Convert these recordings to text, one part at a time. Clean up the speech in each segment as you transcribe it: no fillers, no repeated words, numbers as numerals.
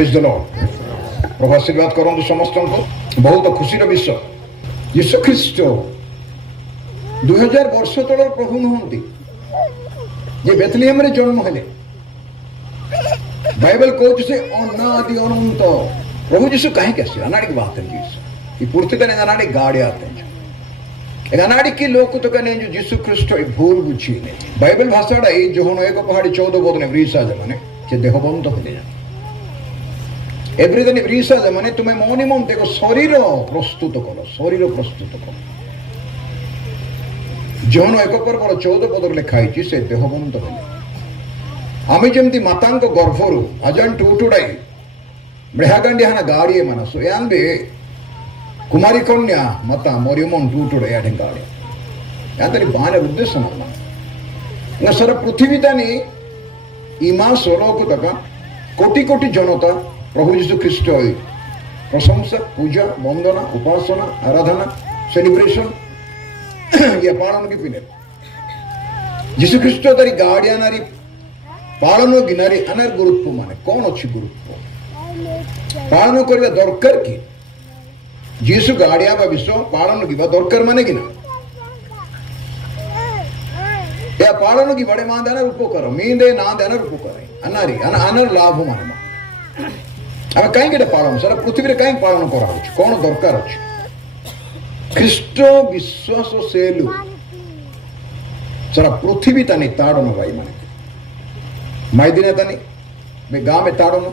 Praise the Lord. प्रभु आशीर्वाद करंतु समस्त को। बहुत खुशीर विषय यीशु ख्रीस्ट 2000 वर्ष तल प्रभु नुहति जे बेथलेहेम रे जन्म हेले। बाइबल कहूँ से अनादि अनंत प्रभु यीशु कहीं कैसे अनाड़ी बात है यीशु ये पूर्ति करने अनाड़ी गाड़े आते हैं अनाड़ी के लोग तो कहने जो यीशु ख्रीस्ट भूल बुझी ने बाइबल भाषा जो होनो एक पहाड़ी 14 बोधने व्रीसा जमाने जे देहबंत होते जाए एवरीदिन व्रीसा जमाने तुम्हें मौनी मम देखो शरीर प्रस्तुत करो जोनो एक पर बड़ 14 पदर लिखाई से देहबंत हेले आम जमी माता गर्भर अजन टूटुड़ाई मृहागंडी हाना गाड़ी मनसु यांबे कुमारी कन्या मता मरियमन टूटुड़े याठे गाड़ी यांतरी बाने उद्देश्य ना सर पृथ्वी तानी इमा सोलोक तक कोटि कोटि जनता प्रभु यीशु ख्रीस्ट प्रशंसा पूजा वंदना उपासना आराधना सेलिब्रेशन ये पालन की पिने यीशु ख्रीस्ट तारी गाड़ी नारी पालन गिनारी अनार गुरुत्व माने कौन अच्छी गुरुत्व पालन करवा दरकार कि जीसु गाड़िया विश्व पालन की दरकार माने कि ना या पालन की बड़े मान देना उपकार मींदे ना देना उपकार अनारी अनार लाभ माने आम कहीं पालन सारा पृथ्वी कहीं पालन करा कौन दरकार अच्छे ख्रीष्ट विश्वास सेलु सारा पृथ्वी तानी ताड़न भाई माने माई दिन तानी मैं गाँव में ताड़न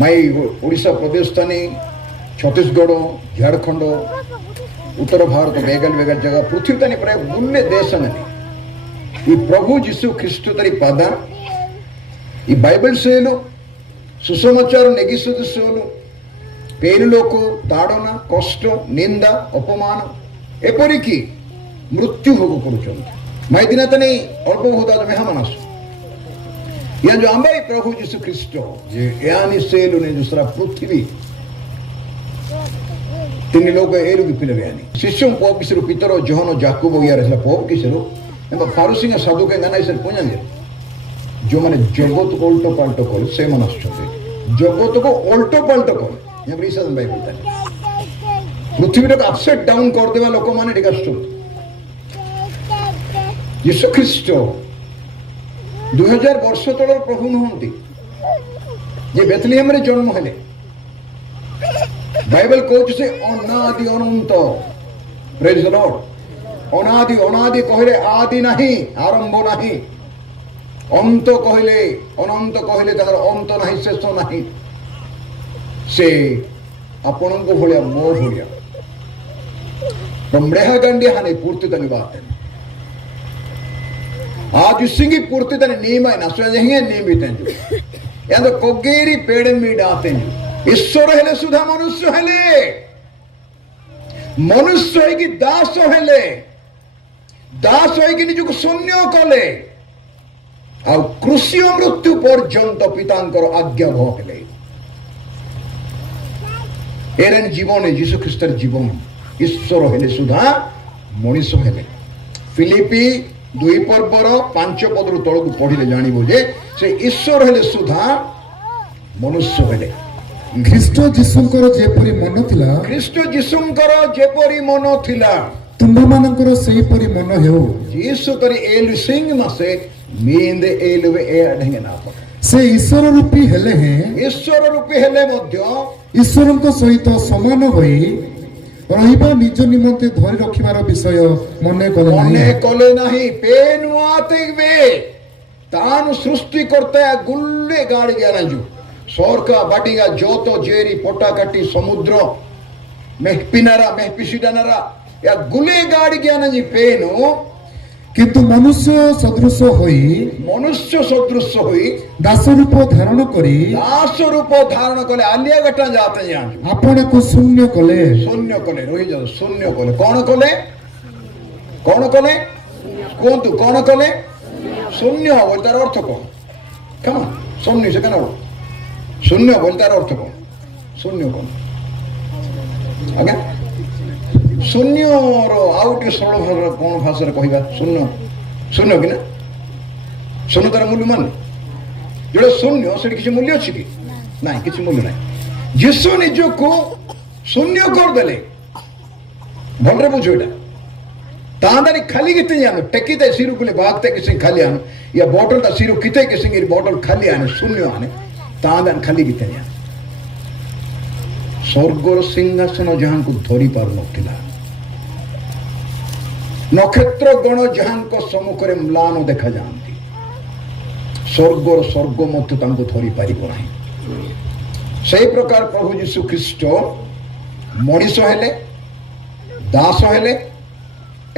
माई उड़ीसा प्रदेश तानी छत्तीसगढ़ झारखंड उत्तर भारत बेगल बेगल जगह पृथ्वी तानी प्राय मूल्य देश ये प्रभु यीशु ख्रीष्ट तारी पादा ये बाइबल सेलु सुसमाचार नेगिसुलु पेन लोक ताड़ना कष्ट निंदा अपमान एपरिकी मृत्यु भोग कर माई दिन तानी अल्प होता मेहा मनसु या जो आंबाई प्रभु यीशु ख्रीष्ट जे यानी सेलु ने दूसरा पृथ्वी तीन लोग एलु की पिले यानी शिष्य पोप किसरु पितरो जोहनो जाकुब या रेसला पोप किसरु एंबा फारूसी ने साधु के गाना इसे पुण्य जो माने जगत को उल्टो पाल्टो कर से मनस छते जगत को उल्टो पाल्टो कर ये ब्रीसा बाइबल बोलता पृथ्वी को अपसेट डाउन कर देवा लोक माने डिकष्ट यीशु ख्रीष्ट 2000 वर्ष तल प्रभु नुहति जे बेथलेहेम रे जन्म हेले। बाइबल कहूँ से अनादि अनंत प्रेज द लॉर्ड अनादि अनादि कहले आदि नहीं आरंभ नहीं अंत कहले अनंत कहले तार अंत नहीं शेष नहीं से आपण को भलिया मो भलिया ब्रह्मरेहा गांडी हाने पूर्ति तनी बात है आज सिंगी पूर्ति तनी नियम है ना सो यही नियमित हैं जो या तो कोगेरी पेड़ में डालते हैं ईश्वर हेले सुधा मनुष्य हेले मनुष्य है कि दास हेले दास है कि निजको शून्य कले आ कृषि मृत्यु पर्यंत पितांकर आज्ञा हेले एरन जीवन यीशु ख्रीष्टर जीवन ईश्वर हेले सुधा मनुष्य हेले फिलिपी 2 पर्वर 5 पदर तलक पढ़िले जानिबो जे से ईश्वर हेले सुधा मनुष्य हेले ख्रीष्ट जीशुंकर जेपरी मन थिला ख्रीष्ट जीशुंकर जेपरी मन थिला तुम मानकर सेहीपरी मन हेउ यीशु करी एलु सिंह मासे मींदे एलुवे ए अढंगे ना से ईश्वर रूपी हेले हैं ईश्वर रूपी हेले मध्य ईश्वरଙ୍କ सहित समान होई रहिबा निज निमंते धरि रखिबार विषय मने कले नाही पेनुआतेवे तानु सृष्टि करता गुल्ले गाड़ी ज्ञानजु सोरका बाटिगा जोतो जेरी पोटा काटी समुद्र मेहपिनारा मेहपिसिडानारा या गुले गाड़ी ज्ञानजी पेनु किंतु मनुष्य सदृश होई दास रूप धारण कले आलिया गटा जाते हैं आपण को शून्य कले रही जाओ शून्य कले कौन कले कहतु कौन कले शून्य बोल तार अर्थ कौन कम शून्य से क्या शून्य बोल तार अर्थ कौन शून्य कौन आज्ञा शून्य आउटे सरल भाषा कौन भाषा कहवा शून्य शून्य कि ना शून्य तार मूल्य मान जो शून्य से किसी मूल्य अच्छी कि ନାଇଁ କିଛି ମୂଲ୍ୟ ନାହିଁ। ଯୀଶୁ ନିଜକୁ ଶୂନ୍ୟ କରିଦେଲେ। ଭଲରେ ବୁଝୁ ଏଇଟା। तांदारी खाली कितने जानो टेकिते सिरु कुले भागते किसी खाली आने या बोतल ता सिरु किते किसी की बोतल खाली आने शून्य आने तांदान खाली कितने जानो स्वर्गर सिंहासन जहां को धरी पार नथिला नक्षत्र गण जहां को सम्मुखरे म्लान देखा जाती स्वर्गर स्वर्ग मत तांको धरी पारिबो नाही। सेही प्रकार प्रभु यीशु ख्रीष्ट मनीष हेले दास हेले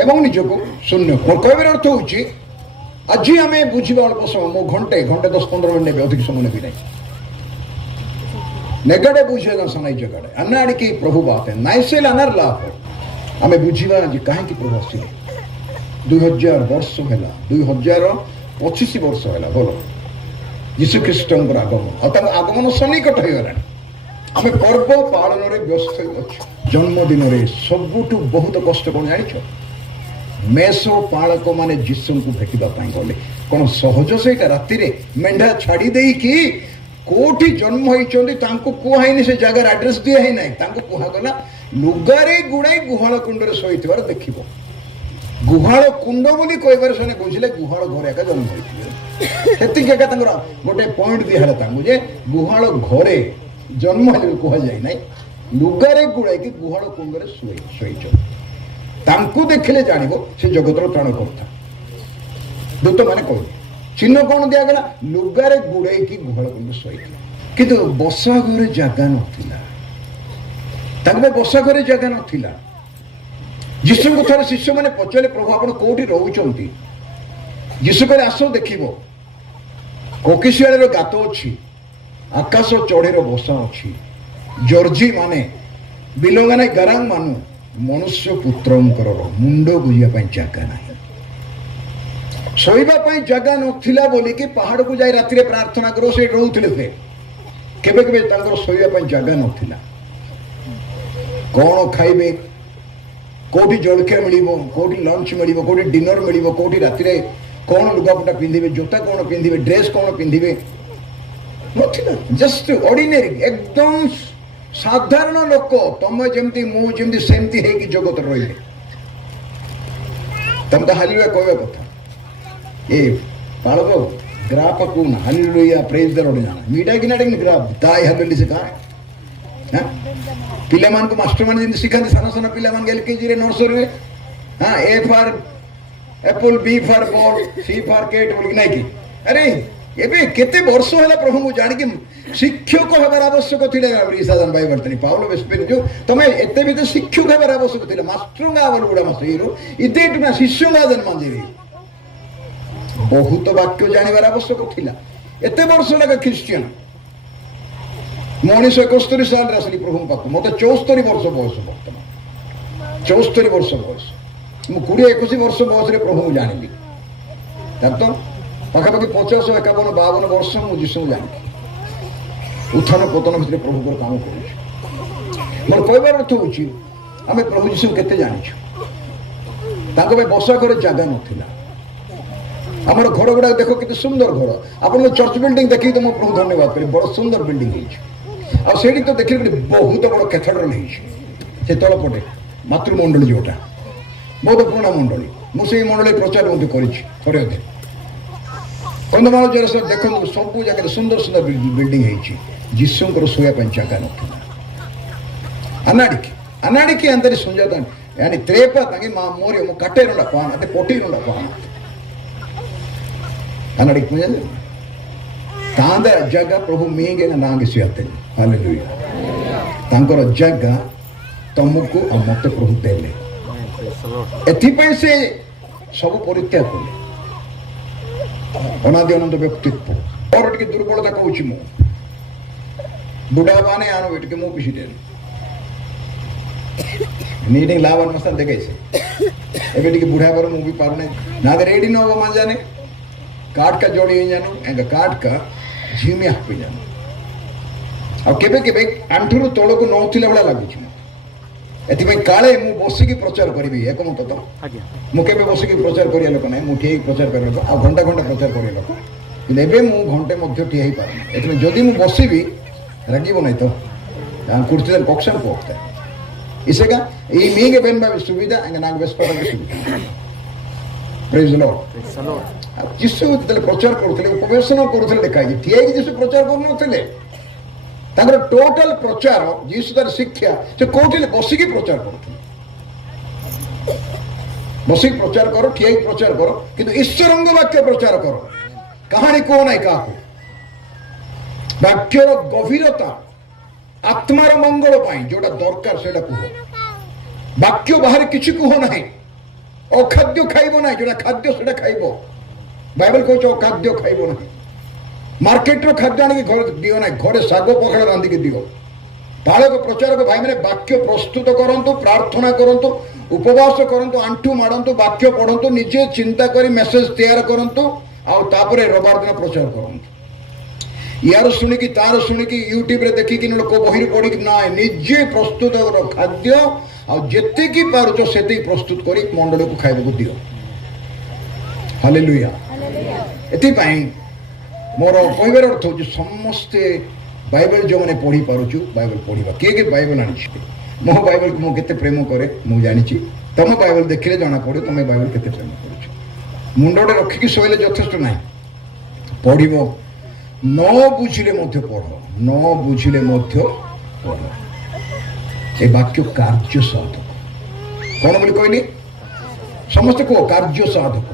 एवं निजको शून्य कहबार अर्थ हूँ आज आम बुझा अल्प समय मो घंटे घंटे 10-15 मिनट ने अधिक समय भी नहीं नेगड़े बुझे सनाई जगड़े अन्ना की प्रभु बात है नाइसेल अनार लाभ आम बुझा कहीं प्रभु आसिले 2000 वर्ष है 2025 वर्ष है बोल यीशु ख्रीष्ट आगमन आगमन सन्निकट हो गला आम पर्व पालन में व्यस्त जन्मदिन सबुठ बहुत कष्ट कौन जान मेषो पालक माने जीशु को भेटा गले कौन सहज से राति मेढ़ा छाड़ी दे कि कोठी जन्म होती कहुई से जगार आड्रेस दिया ही ना कहगला लुगारे गुड़ाई गुहाल कुंडे शोर देख गुहाल कुंड बोली कहबार से बुझे गुहाल घर एका जन्म होती गोटे पॉइंट दिया जे गुहाल घरे जन्म कहुए ना लुगारे गुड़ाई गुहाल कुंडे शोच तांकु देखिले जानिबो से जगतर त्राण करता दूत माने कह चिन्ह कौन दिगला लुगारे गुड़ाई की गुहाल कुंड शोई किंतु बसा घरे जगह नथिला बसा घरे जगह नथिला यीशु को थोड़े शिष्य मैंने पचारे प्रभु आप कौटी रोचंती यीशु कहले आस देखिबो कोकिशियार गात अच्छी आकाश चढ़ेर बसा अच्छी जर्जी माने बिलंगाना गारांग मानु मनुष्य पुत्रंकर मुंड गुजिया जगह ना शोवा जगह नथिला बोली कि पहाड़ को जाई राति प्रार्थना करो से रोते थे केबे केबे शोवा जगह नथिला कौन खाइबे कोठी जलखिया मिलिबो कोठी लंच मिलिबो कोठी डिनर मिलिबो कोठी राति कौन लुगापटा पिंधिबे जोता कौन पिंधिबे ड्रेस कौन पिंधिबे नथिला जस्ट ऑर्डिनरी एकदम साधारण लोक तुम जमती मुझे सेमती है कि जगत रही तुम तो हालेलुया कहवा कथा ए पालक ग्राफ को हालेलुया प्रेज द लॉर्ड जाना मीडा कि नाटक ग्राफ ताई हालेलुया से कहा हां पिले मान को मास्टर मान जिन सिखाते साना साना पिले मान एलकेजी रे नर्सरी रे हां A for apple B for ball C for cat बोल नहीं कि अरे एबे केते वर्ष होला प्रभु को जान कि शिक्षक हबार आवश्यक थिले ईसादान भाई वर्तनी पाउलो वेस्पेन जो तमे एते भी तो शिक्षक हबार आवश्यक थिले मास्टर गा बोल गुडा मसेरो इते टुना शिष्य गा जन्म देरी बहुत वाक्य जानिबार आवश्यक थिला एते वर्ष लगा क्रिश्चियन मनीष 71 साल रासली प्रभु पाक मते 74 वर्ष बयस वर्तमान 74 वर्ष बयस मु 20-21 वर्ष बयस रे प्रभु जानिली तब तो पाखापाखि 50-51-52 वर्ष मुझे जीशु जानी उत्थान पतन भितर प्रभु काम कर मोर कहबार अर्थ हूँ आम प्रभु जीशु केते जानिछु बसा घर जगह नथिला आमर घर गुड़ा देख केते सुंदर घर आपन चर्च बिल्डिंग देखी तो प्रभु धन्यवाद करी बड़ सुंदर बिल्डिंग है तो देखिए बहुत बड़ कैथेड्रल है तलपटे मातृमंडली जोटा बहुत पुराना मंडली मुझे मंडली प्रचार थोड़े अधे कंधमाल जरा सर देखो सब जगह सुंदर सुंदर बिल्डिंग है जीशुଙ୍କର ଶୋଇବା ପାଇଁ ଜାଗା ନଥିଲା ಅನಾಡಿಕೆ ಅಂದರೆ ಸುಂಜಾತ ಯಾನಿ ತ್ರೇಪ ತಂಗಿ ಮಾ ಮೋರಿ ಮು ಕಟ್ಟೆ ರೋಡ ಪಾನ ಅತೆ ಪೊಟಿ ರೋಡ ಪಾನ ಅನಾಡಿಕೆ ಮುಂಜಾನೆ ತಾಂದ ಜಾಗ ಪ್ರಭು ಮೇಗೆ ನಾಂಗೆ ಸಿಯತ್ತೆ ಹಾಲೆಲೂಯಾ ତାଙ୍କର ଜାଗା ତମକୁ ଆଉ ମତେ ପ୍ରଭୁ ଦେଲେ ଏଥିପାଇଁ ସେ ସବୁ ପରିତ୍ୟାଗ କଲେ ଅନାଦି ଅନନ୍ତ ବ୍ୟକ୍ତିତ୍ୱ और टिके दुर्बलता कहूँ मु बुढ़ा बाने आनो टिके मु पिछे मीटिंग लावन मस्त देखे से एबे टिके बुढ़ा पर मु भी पारने ना दे रेडी न हो मान जाने काट का जोड़ी जानो एंगा काट का झीमे हापे जानो अब केबे केबे आंठुरु तोड़ को नौथिला बड़ा लागु छि एथिପାଇଁ काले मु बसी की प्रचार करबी एकमत तो मु केबे बसी की प्रचार करिया लोक नै मु ठीक प्रचार कर लोक आ घंटा घंटा प्रचार करिया लोक एबे मु घंटे मध्य ठिया ही पारे एथिमे जदी मु बसीबी ragivo नहीं तो kurtidan koksan pokta isega ei mege benba suvida anga nang vespara suvida praise the lord যিশু যেତେବେଳେ ପ୍ରଚାର କରୁଥିଲେ ଉପବେଶନ କରୁଥିଲେ ଲେଖା ହେଇଛି ଠିଆ ହେଇକି ଯୀଶୁ ପ୍ରଚାର କରୁନଥିଲେ ତାଙ୍କର ଟୋଟାଲ ପ୍ରଚାର ଯୀଶୁ ତାର ଶିକ୍ଷା ସେ କୋଉଠି ବସିକି ପ୍ରଚାର କରୁଥିଲେ ବସିକି ପ୍ରଚାର କର ଠିଆ ହେଇକି ପ୍ରଚାର କର କିନ୍ତୁ ଈଶ୍ୱରଙ୍କ ବାକ୍ୟ ପ୍ରଚାର କର କାହାଣୀ କୁହ ନାହିଁ କାହାକୁ ବାକ୍ୟର ଗଭୀରତା ଆତ୍ମାର ମଙ୍ଗଳ ପାଇଁ ଯୋଉଟା ଦରକାର ସେଇଟା କୁହ ବାକ୍ୟ ବାହାରେ କିଛି କୁହ ନାହିଁ ଅଖାଦ୍ୟ ଖାଇବ ନାହିଁ ଯୋଉଟା ଖାଦ୍ୟ ସେଇଟା ଖାଇବ ବାଇବେଲ କହୁଛି ଅଖାଦ୍ୟ ଖାଇବ ନାହିଁ ମାର୍କେଟର ଖାଦ୍ୟ ଆଣିକି ଘରେ ଦିଅ ନାହିଁ ଘରେ ଶାଗ ପଖାଳ ରାନ୍ଧିକି ଦିଅ ପାଳକ ପ୍ରଚାରକ ଭାଇମାନେ ବାକ୍ୟ ପ୍ରସ୍ତୁତ କରନ୍ତୁ ପ୍ରାର୍ଥନା କରନ୍ତୁ ଉପବାସ କରନ୍ତୁ ଆଣ୍ଠୁ ମାଡ଼ନ୍ତୁ ବାକ୍ୟ ପଢ଼ନ୍ତୁ ନିଜେ ଚିନ୍ତା କରି ମେସେଜ ତିଆରି କରନ୍ତୁ ଆଉ ତାପରେ ରବିବାର ଦିନ ପ୍ରଚାର କରନ୍ତୁ ୟାର ଶୁଣିକି ତାର ଶୁଣିକି ୟୁଟ୍ୟୁବରେ ଦେଖିକି ଲୋକ ବହିରୁ ପଢ଼ିକି ନା ନିଜେ ପ୍ରସ୍ତୁତ କର ଖାଦ୍ୟ ଆଉ ଯେତିକି ପାରୁଛ ସେତିକି ପ୍ରସ୍ତୁତ କରି ମଣ୍ଡଳୀକୁ ଖାଇବାକୁ ଦିଅ ହାଲେଲୁୟା ଏଥିପାଇଁ ମୋର କହିବାର ଅର୍ଥ ହେଉଛି ସମସ୍ତେ ବାଇବେଲ ଯେଉଁମାନେ ପଢ଼ିପାରୁଛୁ ବାଇବେଲ ପଢ଼ିବା କିଏ କିଏ ବାଇବେଲ ଆଣିଛି ମୋ ବାଇବେଲକୁ ମୁଁ କେତେ ପ୍ରେମ କରେ ମୁଁ ଜାଣିଛି ତମ ବାଇବେଲ ଦେଖିଲେ ଜଣାପଡ଼େ ତମେ ବାଇବେଲ କେତେ ପ୍ରେମ କରୁଛ ମୁଣ୍ଡରେ ରଖିକି ଶୋଇଲେ ଯଥେଷ୍ଟ ନାହିଁ ପଢ଼ିବ ନ ବୁଝିଲେ ମଧ୍ୟ ପଢ଼ ନ ବୁଝିଲେ ମଧ୍ୟ ପଢ଼ ଏ ବାକ୍ୟ କାର୍ଯ୍ୟ ସାଧକ କ'ଣ ବୋଲି କହିଲି ସମସ୍ତେ କୁହ କାର୍ଯ୍ୟ ସାଧକ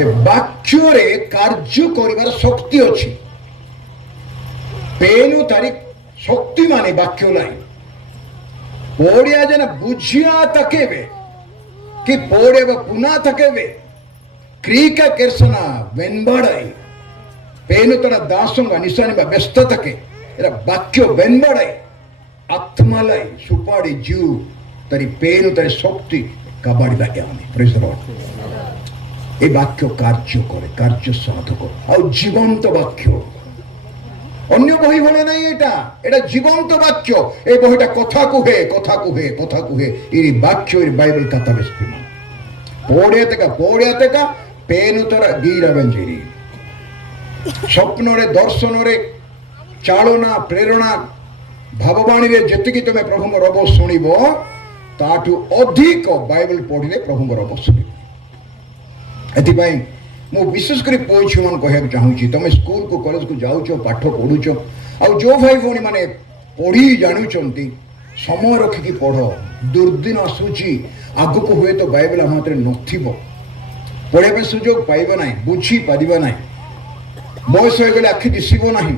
ଏ ବାକ୍ୟରେ କାର୍ଯ୍ୟ କରିବାର ଶକ୍ତି ଅଛି ପେନୁ ତାରି ଶକ୍ତି ମାନେ ବାକ୍ୟ ନାହିଁ ପଡ଼ିଆ ଯେନ ବୁଝିଆ ତାକେବେ କି ପଡ଼ିଆ ପୁନା ତାକେବେ କ୍ରିକା କେର୍ସନା ବେନବାଡ଼ାଇ ಪೇನು ತಡ ದಾಸಂಗ ನಿಶಾನಿಬ ವ್ಯಸ್ತ ತಕೆ ಎರ ಬಾಕ್ಯ ಬೆನ್ಬಡೈ ಆತ್ಮಲೈ ಸುಪಾಡಿ ಜೀವ ತರಿ ಪೇನು ತರಿ ಶಕ್ತಿ ಕಬಾಡಿ ದಾಯಾನಿ ಪ್ರೇಸ್ ದ ಲಾರ್ಡ್ এই বাক্য কার্য করে কার্য সাধক আর জীবন্ত বাক্য অন্য বই বলে নাই এটা এটা জীবন্ত বাক্য এই বইটা কথা কুহে কথা কুহে কথা কুহে এই বাক্য এই বাইবেল কথা বেশি পড়িয়া থেকে পেনু তোরা গিরা বেঞ্জেরি ସ୍ୱପ୍ନରେ ଦର୍ଶନରେ ଚାଳନା ପ୍ରେରଣା ଭାବବାଣୀରେ ଯେତିକି ତୁମେ ପ୍ରଭୁଙ୍କ ରବ ଶୁଣିବ ତାଠୁ ଅଧିକ ବାଇବେଲ ପଢ଼ିଲେ ପ୍ରଭୁଙ୍କ ରବ ଶୁଣିବ ଏଥିପାଇଁ ମୁଁ ବିଶେଷ କରି ପୁଅ ଝିଅମାନଙ୍କୁ କହିବାକୁ ଚାହୁଁଛି ତୁମେ ସ୍କୁଲକୁ କଲେଜକୁ ଯାଉଛ ପାଠ ପଢ଼ୁଛ ଆଉ ଯେଉଁ ଭାଇ ଭଉଣୀମାନେ ପଢ଼ି ଜାଣୁଛନ୍ତି ସମୟ ରଖିକି ପଢ଼ ଦୁର୍ଦିନ ଆସୁଛି ଆଗକୁ ହୁଏତ ବାଇବେଲ ଆମ ହାତରେ ନଥିବ ପଢ଼ିବା ପାଇଁ ସୁଯୋଗ ପାଇବ ନାହିଁ ବୁଝିପାରିବ ନାହିଁ ବୟସ ହେଇଗଲେ ଆଖି ଦିଶିବ ନାହିଁ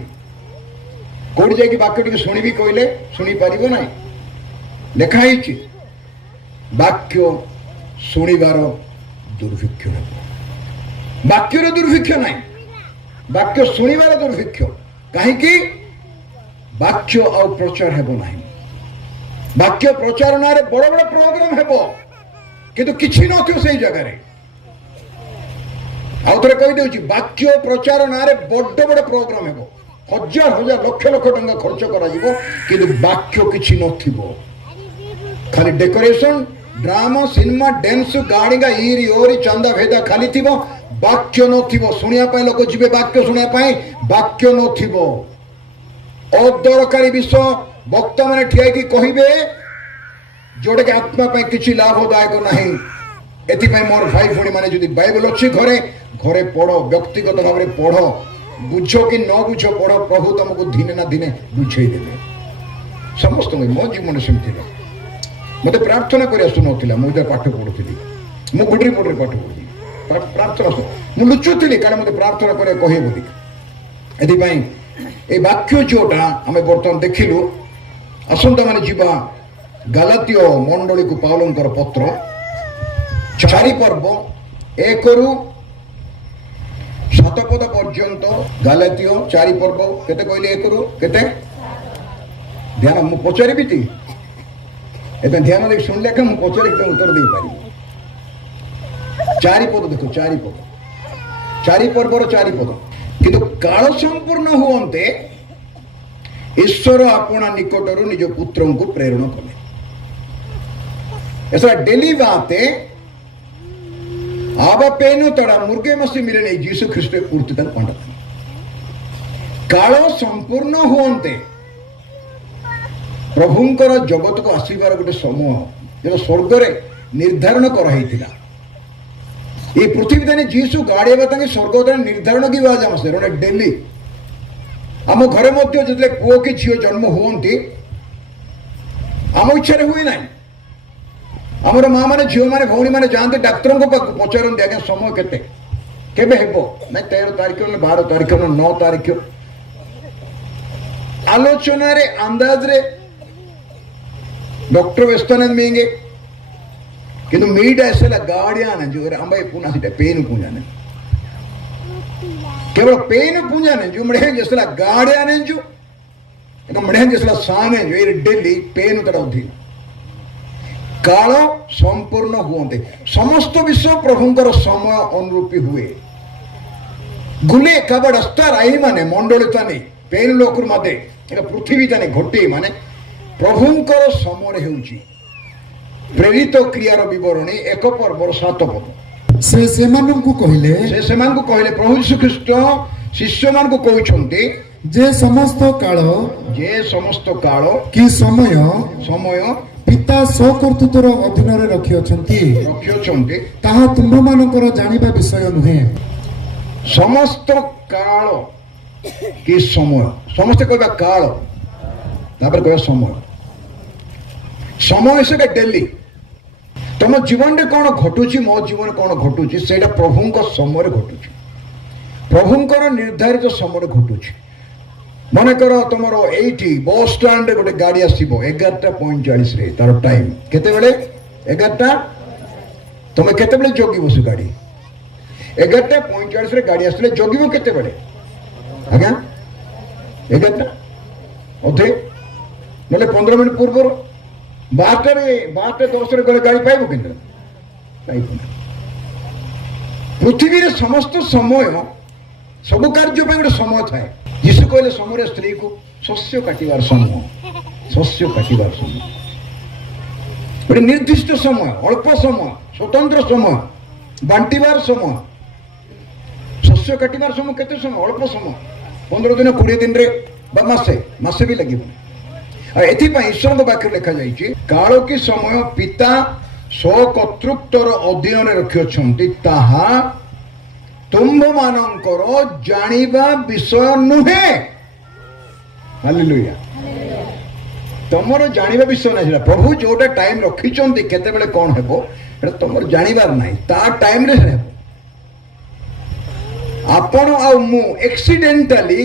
କୋଉଠି ଯାଇକି ବାକ୍ୟ ଟିକେ ଶୁଣିବି କହିଲେ ଶୁଣିପାରିବ ନାହିଁ ଲେଖା ହେଇଛି ବାକ୍ୟ ଶୁଣିବାର ଦୁର୍ଭିକ୍ଷ ହେବ ବାକ୍ୟର ଦୁର୍ଭିକ୍ଷ ନାହିଁ ବାକ୍ୟ ଶୁଣିବାର ଦୁର୍ଭିକ୍ଷ କାହିଁକି ବାକ୍ୟ ଆଉ ପ୍ରଚାର ହେବ ନାହିଁ ବାକ୍ୟ ପ୍ରଚାର ନାଁରେ ବଡ଼ ବଡ଼ ପ୍ରୋଗ୍ରାମ ହେବ କିନ୍ତୁ କିଛି ନଥିବ ସେଇ ଜାଗାରେ ଆଉ ଥରେ କହିଦେଉଛି ବାକ୍ୟ ପ୍ରଚାର ନାଁରେ ବଡ଼ ବଡ଼ ପ୍ରୋଗ୍ରାମ ହେବ ହଜାର ହଜାର ଲକ୍ଷ ଲକ୍ଷ ଟଙ୍କା ଖର୍ଚ୍ଚ କରାଯିବ କିନ୍ତୁ ବାକ୍ୟ କିଛି ନଥିବ ଖାଲି ଡେକୋରେସନ ଡ୍ରାମା ସିନେମା ଡ୍ୟାନ୍ସ ଗାଣିଗା ଇରି ଓରି ଚାନ୍ଦା ଭେଦା ଖାଲି ଥିବ ବାକ୍ୟ ନଥିବ ଶୁଣିବା ପାଇଁ ଲୋକ ଯିବେ ବାକ୍ୟ ଶୁଣିବା ପାଇଁ ବାକ୍ୟ ନଥିବ ଅଦରକାରୀ ବିଷୟ ବକ୍ତାମାନେ ଠିଆ ହେଇକି କହିବେ ଯୋଉଟାକି ଆତ୍ମା ପାଇଁ କିଛି ଲାଭଦାୟକ ନାହିଁ ଏଥିପାଇଁ ମୋର ଭାଇ ଭଉଣୀ ମାନେ ଯଦି ବାଇବେଲ ଅଛି ଘରେ ଘରେ ପଢ଼ ବ୍ୟକ୍ତିଗତ ଭାବରେ ପଢ଼ ବୁଝ କି ନ ବୁଝ ପଢ଼ ପ୍ରଭୁ ତମକୁ ଦିନେ ନା ଦିନେ ବୁଝେଇ ଦେବେ ସମସ୍ତଙ୍କୁ ମୋ ଜୀବନରେ ସେମିତି ମୋତେ ପ୍ରାର୍ଥନା କରି ଆସୁନଥିଲା ମୁଁ ଯେତେବେଳେ ପାଠ ପଢ଼ୁଥିଲି ମୁଁ ଗୁଡିରି ପଟରେ ପାଠ ପଢ଼ୁଥିଲି ପ୍ରାର୍ଥନା ମୁଁ ଲୁଚୁଥିଲି କାରଣ ମୋତେ ପ୍ରାର୍ଥନା କରିବାକୁ କହିବେ ବୋଲି ଏଥିପାଇଁ ଏ ବାକ୍ୟ ଯୋଉଟା ଆମେ ବର୍ତ୍ତମାନ ଦେଖିଲୁ ଆସନ୍ତା ମାନେ ଯିବା ଗାଲାତୀୟ ମଣ୍ଡଳୀକୁ ପାଉଲଙ୍କର ପତ୍ର 4 ପର୍ବ 1ରୁ 7 ପଦ ପର୍ଯ୍ୟନ୍ତ ଗାଲାତୀୟ 4 ପର୍ବ କେତେ କହିଲେ 1ରୁ କେତେ ଧ୍ୟାନ ମୁଁ ପଚାରିବି ଟି ଏବେ ଧ୍ୟାନ ଦେଇକି ଶୁଣିଲେ ମୁଁ ପଚାରିକି ତ ଉତ୍ତର ଦେଇପାରିବି 4 ପଦ ଦେଖ 4 ପଦ 4 ପର୍ବର 4 ପଦ କିନ୍ତୁ କାଳ ସମ୍ପୂର୍ଣ୍ଣ ହୁଅନ୍ତେ ଈଶ୍ୱର ଆପଣା ନିକଟରୁ ନିଜ ପୁତ୍ରଙ୍କୁ ପ୍ରେରଣ କଲେ ऐसा डेली बात है आबा पेनु तड़ा मुर्गे मसी मिले नहीं जीसु ख्रिस्ट पूर्ति तक पंडत कालो संपूर्ण होंते ପ୍ରଭୁଙ୍କର ଜଗତକୁ ଆସିବାର ଗୋଟେ ସମୟ ଯେବେ ସ୍ୱର୍ଗରେ ନିର୍ଦ୍ଧାରଣ କରାହେଇଥିଲା এই পৃথিবীতে যিশু গাড়িবা তাকে স্বর্গদ্বার নির্ধারণ কি বাজ আমার সেটা ডেলি ଆମ ଘରେ ମଧ୍ୟ ଯେତେବେଳେ ପୁଅ କି ଝିଅ ଜନ୍ମ ହୁଅନ୍ତି ଆମ ଇଚ୍ଛାରେ ହୁଏ ନାହିଁ ଆମର ମା ମାନେ ଝିଅ ମାନେ ଭଉଣୀ ମାନେ ଯାଆନ୍ତି ଡାକ୍ତରଙ୍କ ପାଖକୁ ପଚାରନ୍ତି ଆଜ୍ଞା ସମୟ କେତେ କେବେ ହେବ ନାଇଁ 13 ତାରିଖ ନା 12 ତାରିଖ ନା 9 ତାରିଖ ଆଲୋଚନାରେ ଅନ୍ଦାଜରେ ଡକ୍ଟର ବ୍ୟସ୍ତ ନେंगे କିନ୍ତୁ मीडा ऐसा गाड़ियां जो अंबे पुना सीटे पेन पुंजा ने केवल पेन पुंजा ने जो मड़े जसला गाड़ियां ने जो एक मड़े जसला साने जो ये डेली पेन तड़ा उठी काल संपूर्ण हुए समस्त विश्व प्रभुंकर समय अनुरूपी हुए गुले कबड़ अस्तार आई माने मंडलिता नहीं पेन लोकर मते एक पृथ्वी ताने घोटे माने प्रभुंकर समय हेउची प्रेरित क्रियार विवरणी 1 पर्वर 7 पद से सेमानंकु कहले प्रभु यीशु ख्रीष्ट शिष्य मान को कहउछन्ते जे समस्त काल कि समय पिता स्वकर्तृत्वर अधीन रे रखियछन्ति ताहा तुम मानकर जानिबा विषय नुहे समस्त काल कि समय समस्त कहबा काल तापर कहबा समय से डेली तुम जीवन में कौन घटुची मो जीवन कौन घटुची से प्रभु समय घटुची प्रभुंकर निर्धारित समय घटुची मन कर तुम ये बस स्टाण्ड गोटे गाड़ी आसो 11:45 तार टाइम केते 11 तुम केते जगिब से गाड़ी 11:45 गाड़ी आसले जगिब केते आज्ञा 11 अधे ना 15 मिनट पूर्व 12:10 गले गाड़ी पाइब कि पृथ्वी समस्त समय सब कार्य गोटे समय थाए यीशु कहले समय स्त्री को शस्य काटिबार समय गोटे निर्दिष्ट समय अल्प समय स्वतंत्र समय बांटिबार समय शस्य काटिबार समय केते समय अल्प समय 15 दिन 20 दिन रे बा मासे भी लगे ईश्वर वाक्य लिखा जाइए काल की समय पिता स्वकर्तृत्वर अधीन रखियछन्ति ताहा तुम्भ मानकर जानिबा विषय नुहे हालेलुया तुमर जानिबा विषय नहीं प्रभु जोटा टाइम रखिछन्ति केते बेले कोन हेबो एटा तुमर जानिबार नाही ता टाइम रे हेबो आपण आ मु एक्सीडेंटली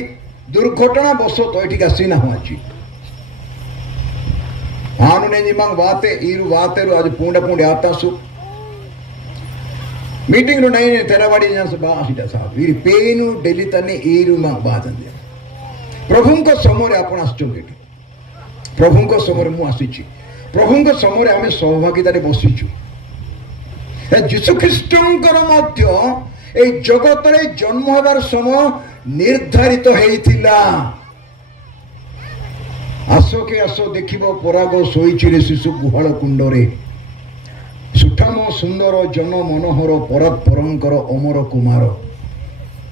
दुर्घटना बसत एठी आसीना होची आनु ने जिमंग वाते ईरु वातेरु आज पूंडे आतासु मीटिंग नु नहीं तेरावाड़ी जन से बासिटा साहब वीर पेनु डेली तने ईरु मा बादंदे प्रभुं को समय आपण आछुंगे प्रभुं को समय मु आसीची प्रभुं को समय आमे सहभागितारे बसिचु ए यीशु ख्रीष्टंकर मध्य ए जगत रे जन्म होबार समय निर्धारित हेइथिला आसो के आसो देखिब पराग शोइचिरे शिशु गुहाल कुंडरे सुठाम सुंदर जन मनोहर परत्परंकर अमर कुमार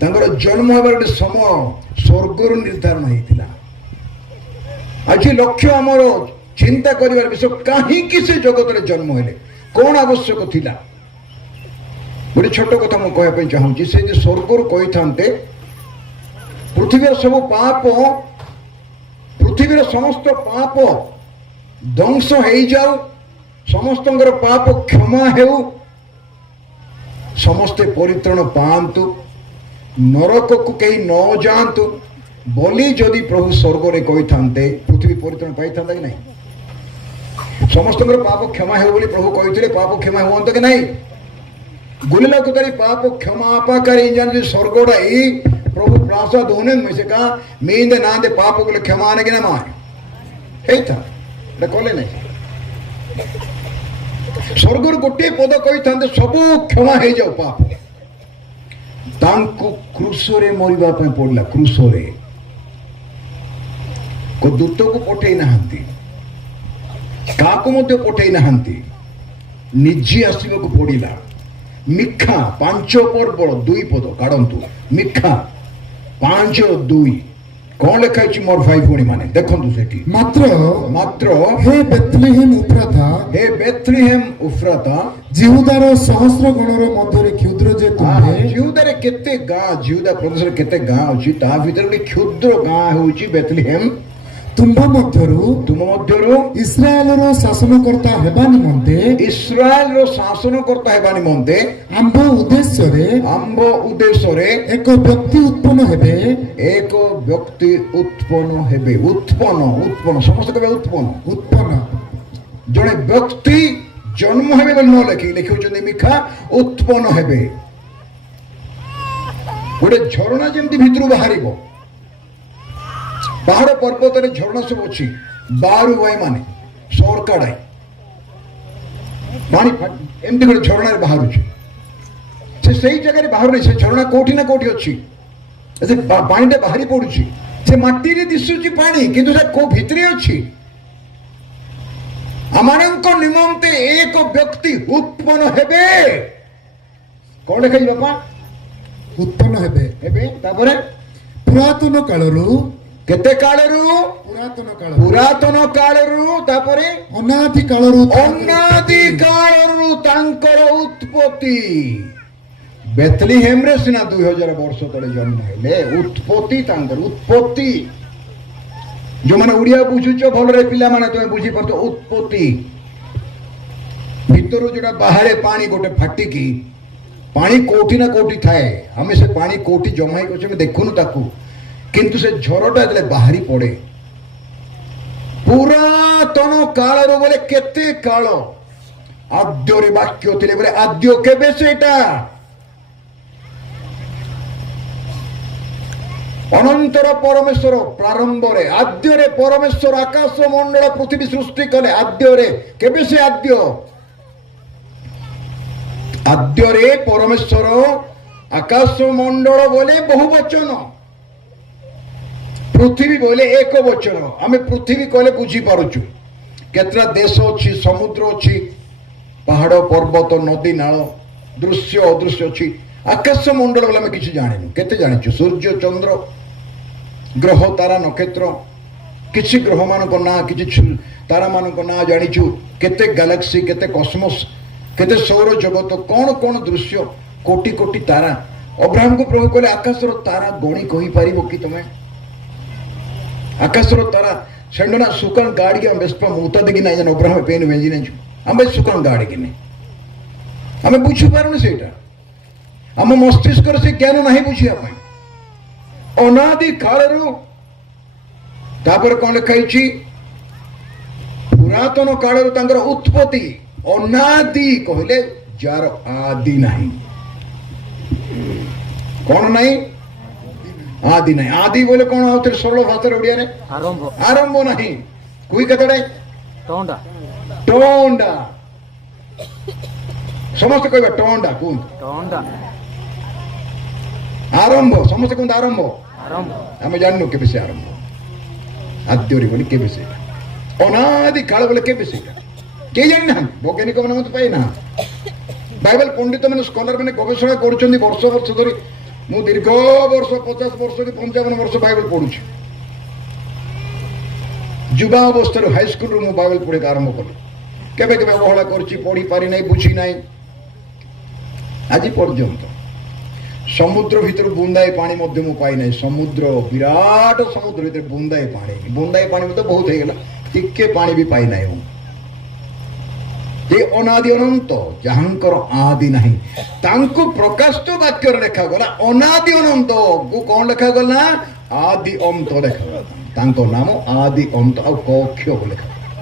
तांकर जन्म होबार समय स्वर्गर निर्धारण हेइतिला आज लक्ष्य आमर चिंता करिवार विषय कहीं से जगत रे जन्म हेले कौन आवश्यक थिला गोटे छोट कथा मु कहया पे चाहूची से जे स्वर्गर कहि थांते पृथ्वी सब पाप पृथ्वीर समस्त पाप ध्वंस हो जाऊ समस्त पाप क्षमा हो समस्ते परित्राण पातु नरक को कहीं न जातु बोली जदि प्रभु स्वर्ग रे कही था पृथ्वी परित्राण पाई था कि नहीं समस्त पाप क्षमा हो बोली प्रभु कही पाप क्षमा हुआ कि नहीं गुलिला कुतरी पाप क्षमा आपाकारी जान स्वर्गड़ा प्रभु प्रासाद होने में से कहा मींदे नांदे पाप को क्षमा आने की ना माए हे था कोले नहीं स्वर्गर गोटे पद कही था सब क्षमा हो जाओ पाप तांको क्रूसरे मरिबा पे पड़ला क्रूसरे को दूत को पठेई नहांती काको मध्य पठेई नहांती निजी आसीबा को पड़िला मिखा 5 पर्वल 2 पद काढंतु मिखा 5:2 କଣ ଲେଖା ହେଇଛି ମୋର ଭାଇ ଭଉଣୀ ମାନେ ଦେଖନ୍ତୁ ସେଠି ମାତ୍ର ମାତ୍ର ହେ ବେଥଲେହେମ ଉଫ୍ରାତା ହେ ବେଥଲେହେମ ଉଫ୍ରାତା ଜିହୁଦାର ସହସ୍ର ଗଣର ମଧ୍ୟରେ କ୍ଷୁଦ୍ର ଯେ ତୁମେ ଜିହୁଦାରେ କେତେ ଗାଁ ଜିହୁଦା ପ୍ରଦେଶରେ କେତେ ଗାଁ ଅଛି ତା ଭିତରେ ଗୋଟେ କ୍ଷୁଦ୍ର ଗାଁ ହେଉଛି ବେଥଲେହେମ ତୁମ୍ଭ ମଧ୍ୟରୁ ତୁମ ମଧ୍ୟରୁ ଇସ୍ରାଏଲର ଶାସନକର୍ତ୍ତା ହେବା ନିମନ୍ତେ ଇସ୍ରାଏଲର ଶାସନକର୍ତ୍ତା ହେବା ନିମନ୍ତେ ଆମ୍ଭ ଉଦ୍ଦେଶ୍ୟରେ ଏକ ବ୍ୟକ୍ତି ଉତ୍ପନ୍ନ ହେବେ ଉତ୍ପନ୍ନ ସମସ୍ତେ କହିବେ ଉତ୍ପନ୍ନ ଜଣେ ବ୍ୟକ୍ତି ଜନ୍ମ ହେବେ ବୋଲି ନ ଲେଖୁଛନ୍ତି ମିଖା ଉତ୍ପନ୍ନ ହେବେ ଗୋଟେ ଝରଣା ଯେମିତି ଭିତରୁ ବାହାରିବ ପାହାଡ଼ ପର୍ବତରେ ଝରଣା ସବୁ ଅଛି ବାରୁ ଭାଇ ମାନେ ସରକାଡାଇ ପାଣି ଏମିତି ଗୋଟେ ଝରଣାରେ ବାହାରୁଛି ସେ ସେଇ ଜାଗାରେ ବାହାରୁନି ସେ ଝରଣା କୋଉଠି ନା କୋଉଠି ଅଛି ସେ ପାଣିଟା ବାହାରି ପଡୁଛି ସେ ମାଟିରେ ଦିଶୁଛି ପାଣି କିନ୍ତୁ ସେ କୋଉ ଭିତରେ ଅଛି ଆମମାନଙ୍କ ନିମନ୍ତେ ଏକ ବ୍ୟକ୍ତି ଉତ୍ପନ୍ନ ହେବେ କଣ ଲେଖାଯିବ ବାପା ଉତ୍ପନ୍ନ ହେବେ ହେବେ ତାପରେ ପୁରାତନ କାଳରୁ କେତେ କାଳରୁ ପୁରାତନ କାଳରୁ ତାପରେ ଅନାଦି କାଳରୁ ତାଙ୍କର ଉତ୍ପତ୍ତି ବେଥଲେହେମରେ ସିନା 2000 ବର୍ଷ ତଳେ ଜନ୍ମ ହେଲେ ଉତ୍ପତ୍ତି ତାଙ୍କର ଉତ୍ପତ୍ତି ଯୋଉମାନେ ଓଡ଼ିଆ ବୁଝୁଛ ଭଲରେ ପିଲାମାନେ ତମେ ବୁଝିପାରୁଛ ଉତ୍ପତ୍ତି ଭିତରୁ ଯୋଉଟା ବାହାରେ ପାଣି ଗୋଟେ ଫାଟିକି ପାଣି କୋଉଠି ନା କୋଉଠି ଥାଏ ଆମେ ସେ ପାଣି କୋଉଠି ଜମା ହେଇକି ଅଛି ଆମେ ଦେଖୁନୁ ତାକୁ କିନ୍ତୁ ସେ ଝରଟା ଯେତେବେଳେ ବାହାରି ପଡେ ପୁରାତନ କାଳରୁ ବୋଲେ କେତେ କାଳ ଆଦ୍ୟରେ ବାକ୍ୟ ଥିଲେ ବୋଲେ ଆଦ୍ୟ କେବେ ସେଇଟା ଅନନ୍ତର ପରମେଶ୍ୱର ପ୍ରାରମ୍ଭରେ ଆଦ୍ୟରେ ପରମେଶ୍ୱର ଆକାଶ ମଣ୍ଡଳ ପୃଥିବୀ ସୃଷ୍ଟି କଲେ ଆଦ୍ୟରେ କେବେ ସେ ଆଦ୍ୟରେ ପରମେଶ୍ୱର ଆକାଶ ମଣ୍ଡଳ ବୋଲେ ବହୁ ବଚନ ପୃଥିବୀ ବୋଇଲେ ଏକ ବଚନ ଆମେ ପୃଥିବୀ କହିଲେ ବୁଝିପାରୁଛୁ କେତେଟା ଦେଶ ଅଛି ସମୁଦ୍ର ଅଛି ପାହାଡ଼ ପର୍ବତ ନଦୀ ନାଳ ଦୃଶ୍ୟ ଅଦୃଶ୍ୟ ଅଛି ଆକାଶ ମଣ୍ଡଳ ବୋଲେ ଆମେ କିଛି ଜାଣିନୁ କେତେ ଜାଣିଛୁ ସୂର୍ଯ୍ୟ ଚନ୍ଦ୍ର ଗ୍ରହ ତାରା ନକ୍ଷତ୍ର କିଛି ଗ୍ରହମାନଙ୍କ ନାଁ କିଛି ତାରାମାନଙ୍କ ନାଁ ଜାଣିଛୁ କେତେ ଗାଲାକ୍ସି କେତେ କସ୍ମୋସ କେତେ ସୌର ଜଗତ କଣ କଣ ଦୃଶ୍ୟ କୋଟି କୋଟି ତାରା ଅବ୍ରାହ୍ମଙ୍କୁ ପ୍ରଭୁ କହିଲେ ଆକାଶର ତାରା ଗଣି କହିପାରିବ କି ତମେ ଆକାଶର ତାରା ସେଣ୍ଡନା ସୁକାନ ଗାଡ଼ିಗೆ ಬೆಸ್ಪ ಮುತದಗಿ ನೈ ಜನ ಒಬ್ರಹ ಪೇನು ವೆಂಜಿನೆಂಚು ಅಂಬೆ ಸುಕಾನ ଗାଡ଼ିಗೆ ನೆ ଆମେ ବୁଝିପାରୁନି ସେଇଟା ଆମ ମସ୍ତିଷ୍କରେ ସେ ଜ୍ଞାନ ନାହିଁ ବୁଝିବା ପାଇଁ ଅନାଦି କାଳରୁ ତାପରେ କଣ ଲେଖା ହେଇଛି ପୁରାତନ କାଳରୁ ତାଙ୍କର ଉତ୍ପତ୍ତି ଅନାଦି କହିଲେ ଯାର ଆଦି ନାହିଁ କଣ ନାହିଁ आदि नहीं आदि बोले कौन आओ तेरे सरल भाषा ओडिया रे आरंभ नहीं कोई कतड़े टोंडा टोंडा समस्त कहबा टोंडा कोन टोंडा आरंभ समस्त कोन आरंभ हम जाननु के से आरंभ आद्योरी बोले के से अनादि काल बोले के से के जान ना वैज्ञानिक मन मत पाई ना बाइबल पंडित माने स्कॉलर माने गवेषणा करूछन्ती वर्ष वर्ष धरि ମୁଁ ଦୀର୍ଘ ବର୍ଷ 50 ବର୍ଷ କି 55 ବର୍ଷ ବାଇବେଲ ପଢୁଛି ଯୁବା ଅବସ୍ଥାରୁ ହାଇସ୍କୁଲରୁ ମୁଁ ବାଇବେଲ ପଢିବା ଆରମ୍ଭ କଲି କେବେ କେବେ ଅବହେଳା କରିଛି ପଢି ପାରି ନାହିଁ ବୁଝି ନାହିଁ ଆଜି ପର୍ଯ୍ୟନ୍ତ ସମୁଦ୍ର ଭିତରୁ ବୁନ୍ଦାଏ ପାଣି ମଧ୍ୟ ମୁଁ ପାଇ ନାହିଁ ସମୁଦ୍ର ବିରାଟ ସମୁଦ୍ର ଭିତରେ ବୁନ୍ଦାଏ ପାଣି ମଧ୍ୟ ବହୁତ ହେଇଗଲା ଟିକେ ପାଣି ବି ପାଇ ନାହିଁ ମୁଁ ଏ ଅନାଦି ଅନନ୍ତ ଯାହାଙ୍କର ଆଦି ନାହିଁ ତାଙ୍କୁ ପ୍ରକାଶିତ ବାକ୍ୟରେ ଲେଖାଗଲା ଅନାଦି ଅନନ୍ତ କଣ ଲେଖାଗଲା ଆଦି ଅନ୍ତ ଲେଖାଗଲା ତାଙ୍କ ନାମ ଆଦି ଅନ୍ତ ଆଉ କକ୍ଷ ବୋଲି ଲେଖାଗଲା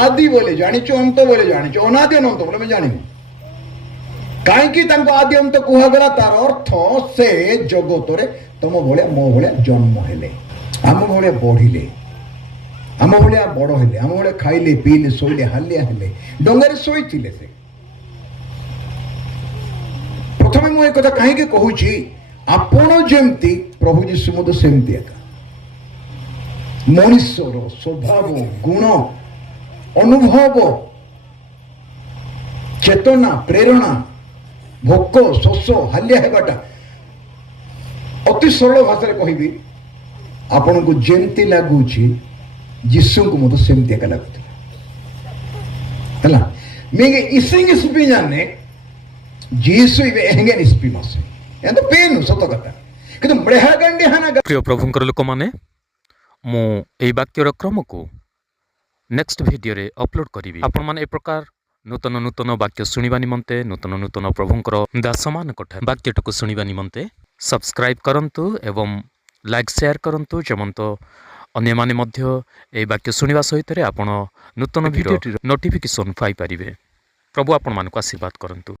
ଆଦି ବୋଲେ ଜାଣିଛୁ ଅନ୍ତ ବୋଲେ ଜାଣିଛୁ ଅନାଦି ଅନନ୍ତ ବୋଲେ ଆମେ ଜାଣିନୁ କାହିଁକି ତାଙ୍କୁ ଆଦି ଅନ୍ତ କୁହାଗଲା ତାର ଅର୍ଥ ସେ ଜଗତରେ ତମ ଭଳିଆ ମୋ ଭଳିଆ ଜନ୍ମ ହେଲେ ଆମ ଭଳିଆ ବଢିଲେ ଆମ ଭଳିଆ ବଡ଼ ହେଲେ ଆମ ଭଳିଆ ଖାଇଲେ ପିଇଲେ ଶୋଇଲେ ହାଲିଆ ହେଲେ ଡଙ୍ଗାରେ ଶୋଇଥିଲେ ସେ ପ୍ରଥମେ ମୁଁ ଏ କଥା କାହିଁକି କହୁଛି ଆପଣ ଯେମିତି ପ୍ରଭୁ ଯୀଶୁ ମଧ୍ୟ ସେମିତି ଏକା ମଣିଷର ସ୍ୱଭାବ ଗୁଣ ଅନୁଭବ ଚେତନା ପ୍ରେରଣା ଭୋକ ଶୋଷ ହାଲିଆ ହେବାଟା ଅତି ସରଳ ଭାଷାରେ କହିବି ଆପଣଙ୍କୁ ଯେମିତି ଲାଗୁଛି ଯୀଶୁଙ୍କୁ ମୋତେ ସେମିତି ଏକା ଲାଗୁଥିଲା ହେଲା ମିಗೆ ଇସିଙ୍ଗି ସ୍ପି ଜାନେ ଯୀଶୁ ଇବେ ଏହେଙ୍ଗେ ନିସ୍ପି ମାସେ ଏତ ପେନ୍ ସତ କଥା କିନ୍ତୁ ବ୍ରେହାଗାଣ୍ଡି ହାନା ପ୍ରିୟ ପ୍ରଭୁଙ୍କର ଲୋକମାନେ ମୁଁ ଏହି ବାକ୍ୟର କ୍ରମକୁ ନେକ୍ସଟ ଭିଡ଼ିଓରେ ଅପଲୋଡ଼ କରିବି। ଆପଣମାନେ ଏ ପ୍ରକାର ନୂତନ ନୂତନ ବାକ୍ୟ ଶୁଣିବା ନିମନ୍ତେ ନୂତନ ନୂତନ ପ୍ରଭୁଙ୍କର ଦାସମାନଙ୍କଠାରେ ବାକ୍ୟଟିକୁ ଶୁଣିବା ନିମନ୍ତେ ସବସ୍କ୍ରାଇବ୍ କରନ୍ତୁ ଏବଂ ଲାଇକ୍ ସେୟାର କରନ୍ତୁ ଯେମନ୍ତ ଅନ୍ୟମାନେ ମଧ୍ୟ ଏହି ବାକ୍ୟ ଶୁଣିବା ସହିତରେ ଆପଣ ନୂତନ ଭିଡ଼ିଓଟିର ନୋଟିଫିକେସନ୍ ପାଇପାରିବେ। ପ୍ରଭୁ ଆପଣମାନଙ୍କୁ ଆଶୀର୍ବାଦ କରନ୍ତୁ।